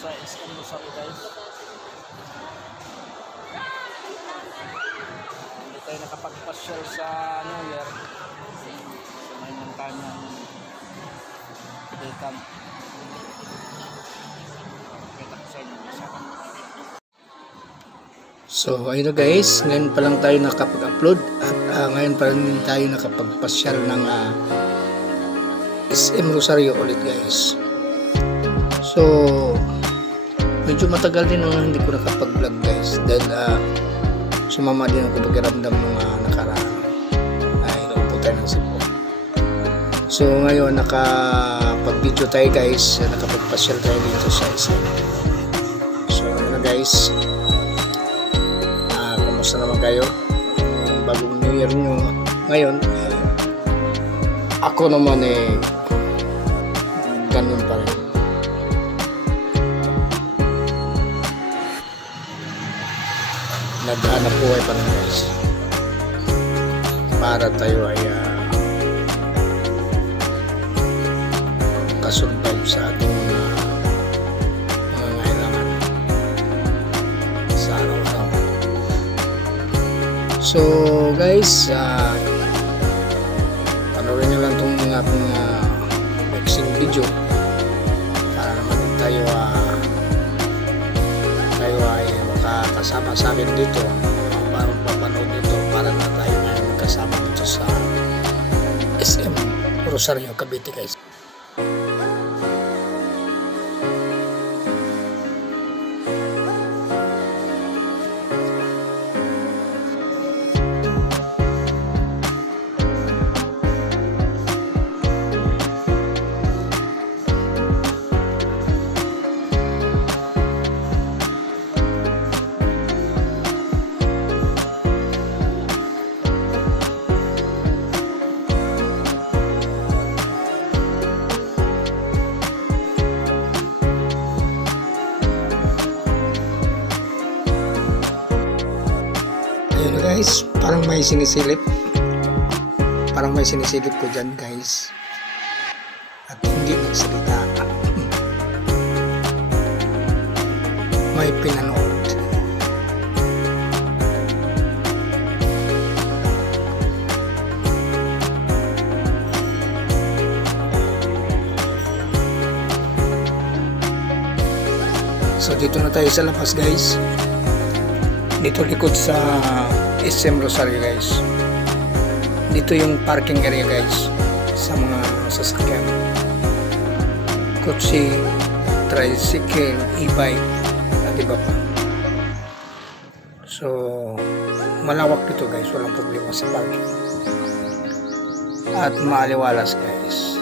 sa SM Rosario guys. Hindi tayo nakapagpasyal sa New Year. So may ng kanyang daycamp. Kita ko sa inyo isa. So ayun na guys, ngayon pa lang tayo nakapag-upload at ngayon pa lang din tayo nakapagpasyal ng SM Rosario ulit guys. So medyo matagal din nang hindi ko nakapag-vlog guys dahil sumama din ako pakiramdam ng nakaraan ay naupo tayo ng sipon. So ngayon nakapag-video tayo guys, nakapagpasyal tayo dito sa SM. So ayun na guys, kumusta naman kayo? Bagong New Year nyo ngayon, ako naman ganun pa rin. Naghanap buhay pa rin guys para tayo ay kasurvive sa ating mga kailangan sa araw-araw. So guys, panoorin nyo lang itong aking mixing video para naman tayo ay makakasama sa akin dito para papanood nito para na tayo ngayon magkasama dito sa SM Rosario, Cavite guys. Ayun guys, parang may sinisilip ko dyan guys at hindi nagsalita. May pinanood. So dito na tayo sa labas guys, dito likod sa SM Rosario guys. Dito yung parking area guys sa mga sasakyan, kotse, tricycle, e-bike at iba pa. So malawak dito guys, walang problema sa parking at maaliwalas guys.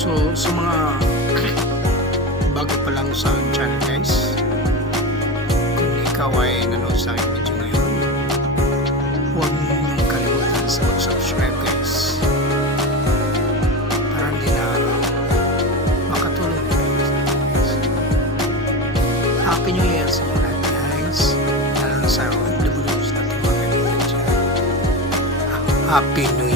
So sa mga bago pa lang sa channel guys, kung ikaw ay nanood sa aking video ngayon, huwag mong kalimutan sa mag-subscribe guys para hindi na makatulong guys. Happy New Year sa mga lahat guys, lalo na sa OFWs natin mga kaibigan dyan. Happy New